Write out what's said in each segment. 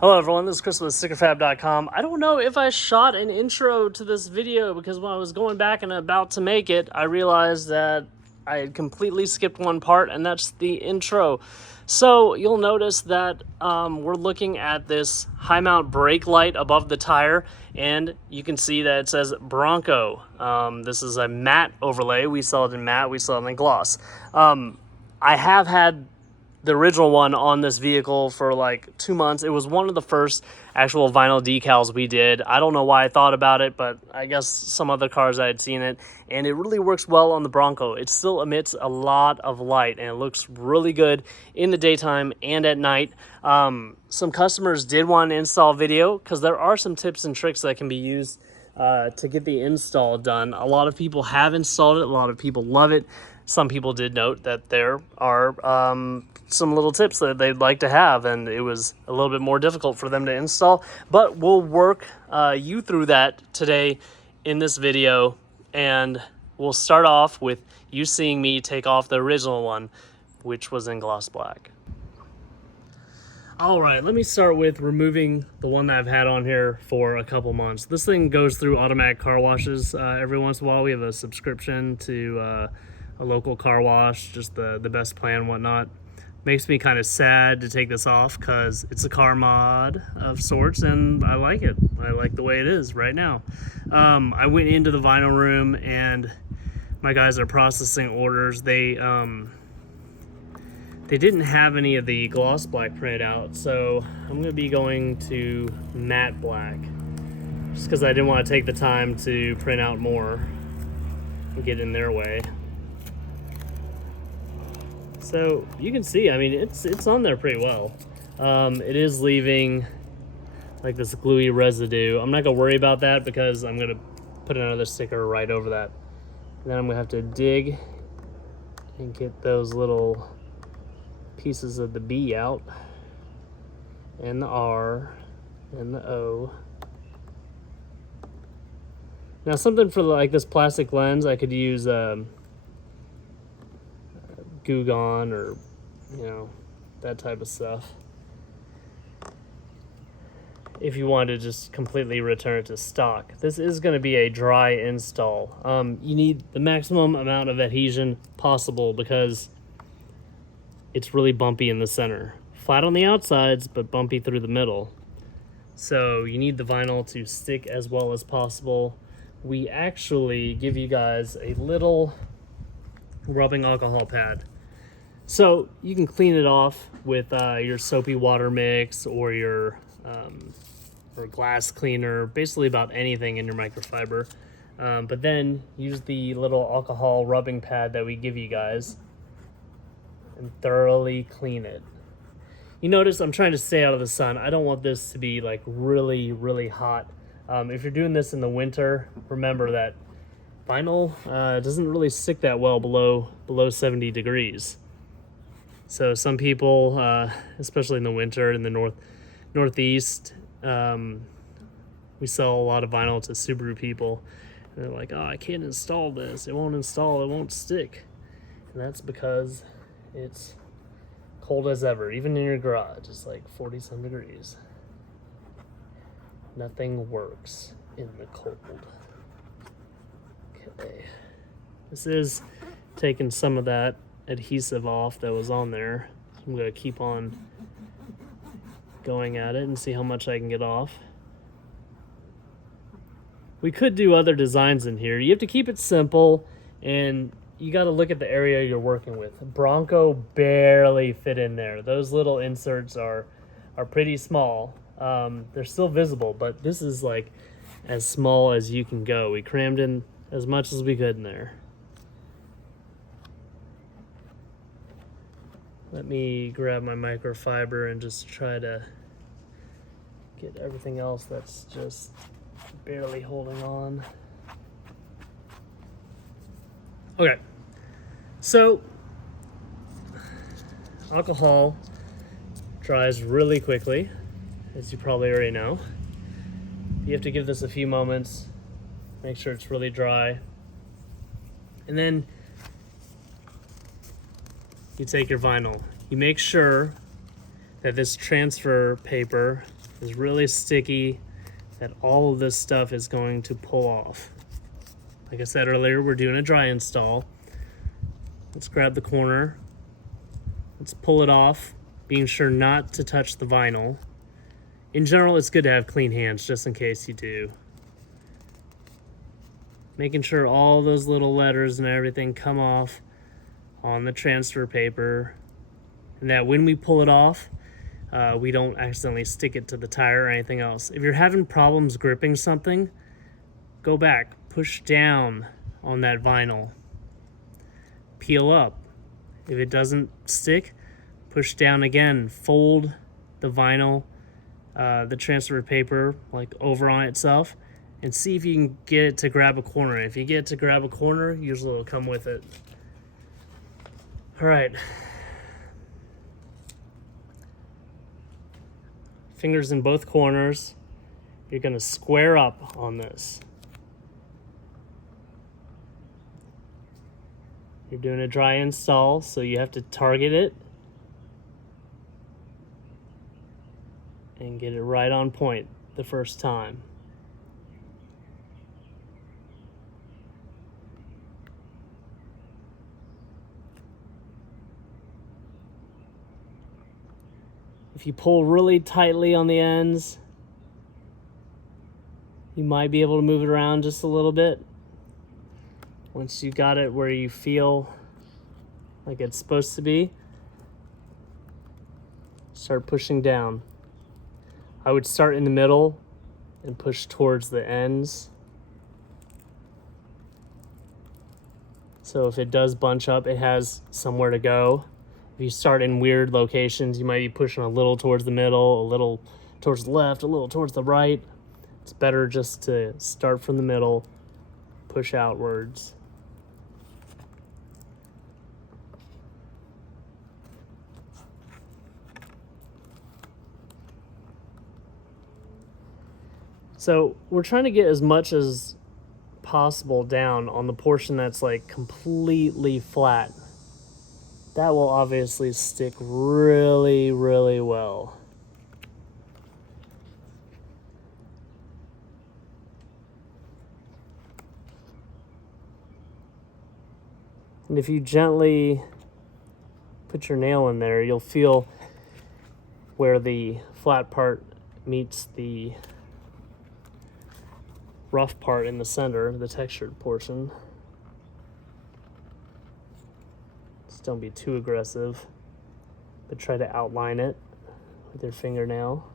Hello everyone, this is Chris with StickerFab.com. I don't know if I shot an intro to this video because when I was going back and about to make it, I realized that I had completely skipped one part, and that's the intro. So you'll notice that we're looking at this high mount brake light above the tire, and you can see that it says Bronco. This is a matte overlay. We sell it in matte, we sell it in gloss. I have had the original one on this vehicle for like 2 months. It was one of the first actual vinyl decals we did. I don't know why I thought about it, but I guess some other cars I had seen it, and it really works well on the Bronco. It still emits a lot of light, and it looks really good in the daytime and at night. Some customers did want an install video because there are some tips and tricks that can be used to get the install done. A lot of people have installed it. A lot of people love it. Some people did note that there are some little tips that they'd like to have, and it was a little bit more difficult for them to install, but we'll work you through that today in this video, and we'll start off with you seeing me take off the original one, which was in gloss black. All right, let me start with removing the one that I've had on here for a couple months. This thing goes through automatic car washes every once in a while. We have a subscription to a local car wash, just the best plan and whatnot. Makes me kind of sad to take this off because it's a car mod of sorts, and I like it. I like the way it is right now. I went into the vinyl room, and my guys are processing orders. They didn't have any of the gloss black printed out, so I'm going to be going to matte black just because I didn't want to take the time to print out more and get in their way. So you can see, I mean, it's on there pretty well. It is leaving like this gluey residue. I'm not gonna worry about that because I'm gonna put another sticker right over that. And then I'm gonna have to dig and get those little pieces of the B out, and the R, and the O. Now something for like this plastic lens, I could use Goo Gone or, you know, that type of stuff. If you want to just completely return it to stock. This is going to be a dry install. You need the maximum amount of adhesion possible because it's really bumpy in the center. Flat on the outsides, but bumpy through the middle. So you need the vinyl to stick as well as possible. We actually give you guys a little rubbing alcohol pad. So you can clean it off with your soapy water mix or your or glass cleaner, basically about anything in your microfiber. But then use the little alcohol rubbing pad that we give you guys and thoroughly clean it. You notice I'm trying to stay out of the sun. I don't want this to be like really, really hot. If you're doing this in the winter, remember that vinyl doesn't really stick that well below 70 degrees. So some people, especially in the winter in the northeast, we sell a lot of vinyl to Subaru people. And they're like, oh, I can't install this. It won't install, it won't stick. And that's because it's cold as ever, even in your garage. It's like 40 some degrees. Nothing works in the cold. Okay. This is taking some of that adhesive off that was on there. I'm going to keep on going at it and see how much I can get off. We could do other designs in here. You have to keep it simple, and you got to look at the area you're working with. Bronco barely fit in there. Those little inserts are pretty small. They're still visible, but this is like as small as you can go. We crammed in as much as we could in there. Let me grab my microfiber and just try to get everything else that's just barely holding on. Okay, so alcohol dries really quickly, as you probably already know. You have to give this a few moments, make sure it's really dry, and then you take your vinyl. You make sure that this transfer paper is really sticky that all of this stuff is going to pull off. Like I said earlier, we're doing a dry install. Let's grab the corner. Let's pull it off, being sure not to touch the vinyl. In general, it's good to have clean hands just in case you do. Making sure all those little letters and everything come off on the transfer paper, and that when we pull it off, we don't accidentally stick it to the tire or anything else. If you're having problems gripping something, go back, push down on that vinyl, peel up. If it doesn't stick, push down again, fold the vinyl, the transfer paper like over on itself, and see if you can get it to grab a corner. If you get it to grab a corner, usually it'll come with it. All right. Fingers in both corners. You're gonna square up on this. You're doing a dry install, so you have to target it and get it right on point the first time. If you pull really tightly on the ends, you might be able to move it around just a little bit. Once you got it where you feel like it's supposed to be, start pushing down. I would start in the middle and push towards the ends. So if it does bunch up, it has somewhere to go. If you start in weird locations, you might be pushing a little towards the middle, a little towards the left, a little towards the right. It's better just to start from the middle, push outwards. So we're trying to get as much as possible down on the portion that's like completely flat. That will obviously stick really, really well. And if you gently put your nail in there, you'll feel where the flat part meets the rough part in the center, the textured portion. Just don't be too aggressive, but try to outline it with your fingernail.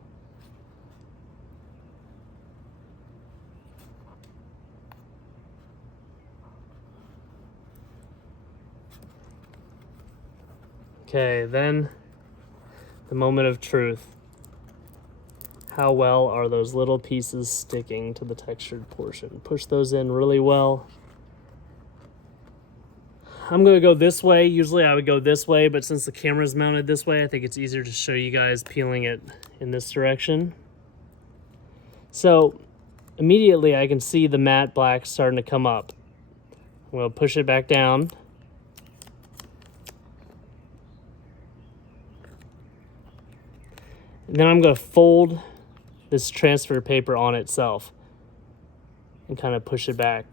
Okay, then the moment of truth. How well are those little pieces sticking to the textured portion? Push those in really well. I'm going to go this way. Usually I would go this way, but since the camera's mounted this way, I think it's easier to show you guys peeling it in this direction. So immediately I can see the matte black starting to come up. I'm going to push it back down. And then I'm going to fold this transfer paper on itself and kind of push it back.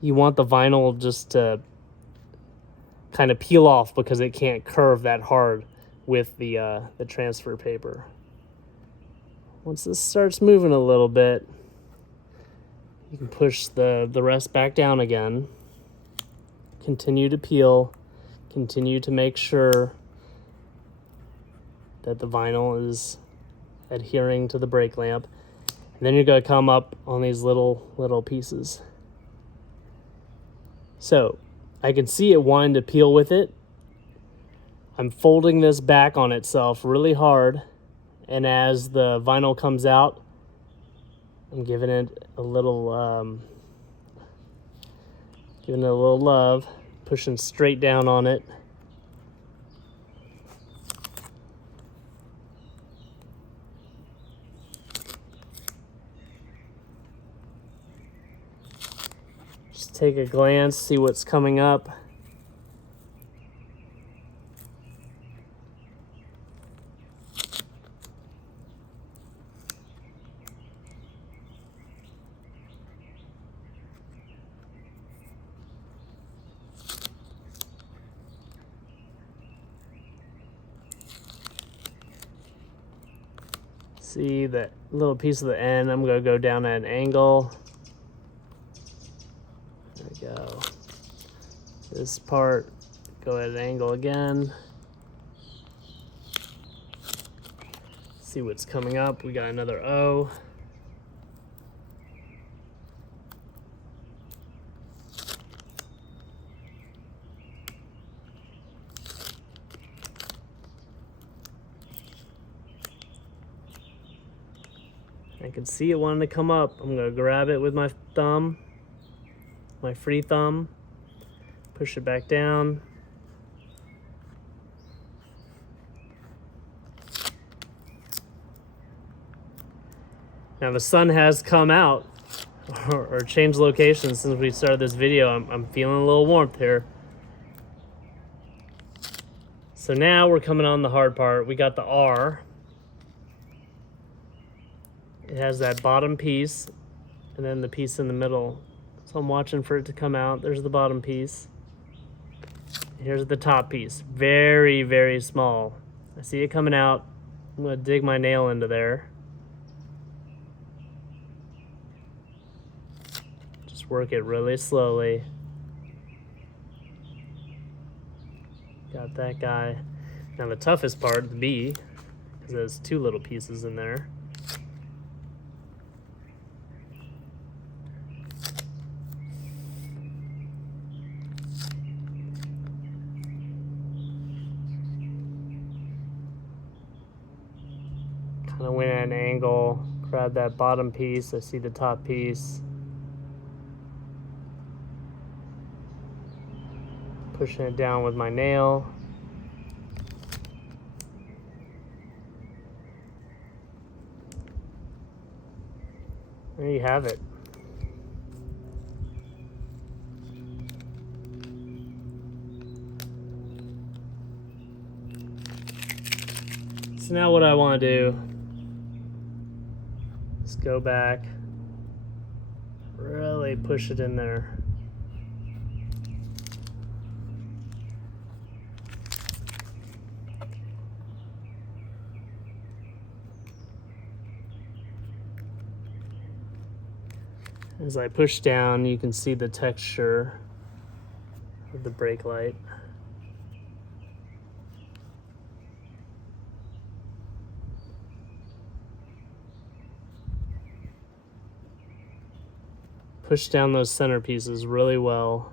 You want the vinyl just to kind of peel off because it can't curve that hard with the transfer paper. Once this starts moving a little bit, you can push the rest back down again. Continue to peel. Continue to make sure that the vinyl is adhering to the brake lamp. And then you're going to come up on these little pieces. So I can see it wanting to peel with it. I'm folding this back on itself really hard, and as the vinyl comes out, I'm giving it a little love, pushing straight down on it. Just take a glance, see what's coming up. See that little piece of the end? I'm going to go down at an angle. There we go. This part, go at an angle again. See what's coming up. We got another O. I can see it wanting to come up. I'm going to grab it with my thumb, my free thumb, push it back down. Now the sun has come out or changed location since we started this video. I'm feeling a little warmth here. So now we're coming on the hard part. We got the R. It has that bottom piece and then the piece in the middle. So I'm watching for it to come out. There's the bottom piece. Here's the top piece. Very, very small. I see it coming out. I'm going to dig my nail into there. Just work it really slowly. Got that guy. Now the toughest part, the B, because there's two little pieces in there. Kind of went at an angle, grab that bottom piece. I see the top piece. Pushing it down with my nail. There you have it. So now what I want to do is go back, really push it in there. As I push down, you can see the texture of the brake light. Push down those center pieces really well.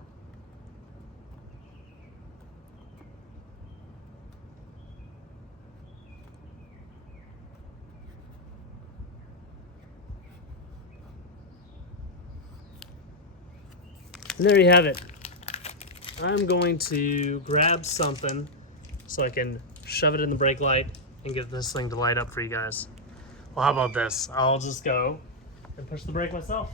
And there you have it. I'm going to grab something so I can shove it in the brake light and get this thing to light up for you guys. Well, how about this? I'll just go and push the brake myself.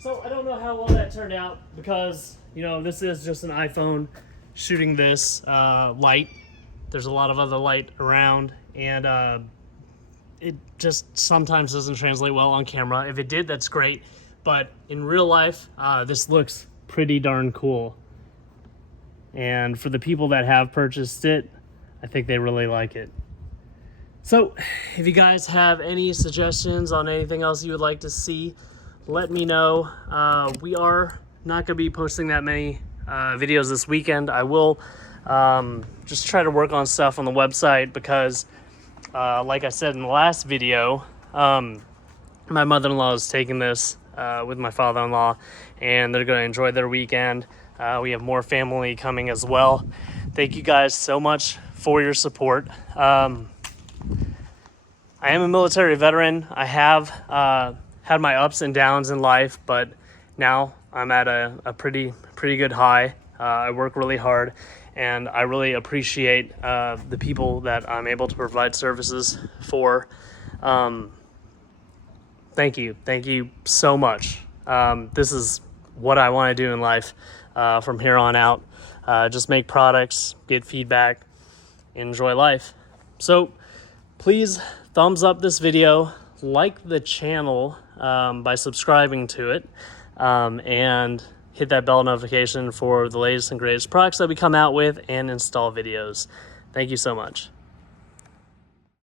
So I don't know how well that turned out because, you know, this is just an iPhone shooting this light. There's a lot of other light around, and it just sometimes doesn't translate well on camera. If it did, that's great. But in real life, this looks pretty darn cool. And for the people that have purchased it, I think they really like it. So if you guys have any suggestions on anything else you would like to see, let me know. We are not going to be posting that many videos this weekend. I will just try to work on stuff on the website because like I said in the last video, my mother-in-law is taking this with my father-in-law, and they're going to enjoy their weekend. We have more family coming as well. Thank you guys so much for your support. I am a military veteran. I have had my ups and downs in life, but now I'm at a pretty good high. I work really hard, and I really appreciate the people that I'm able to provide services for. Thank you so much. This is what I want to do in life from here on out. Just make products, get feedback, enjoy life. So please thumbs up this video, like the channel by subscribing to it. and hit that bell notification for the latest and greatest products that we come out with and install videos. Thank you so much.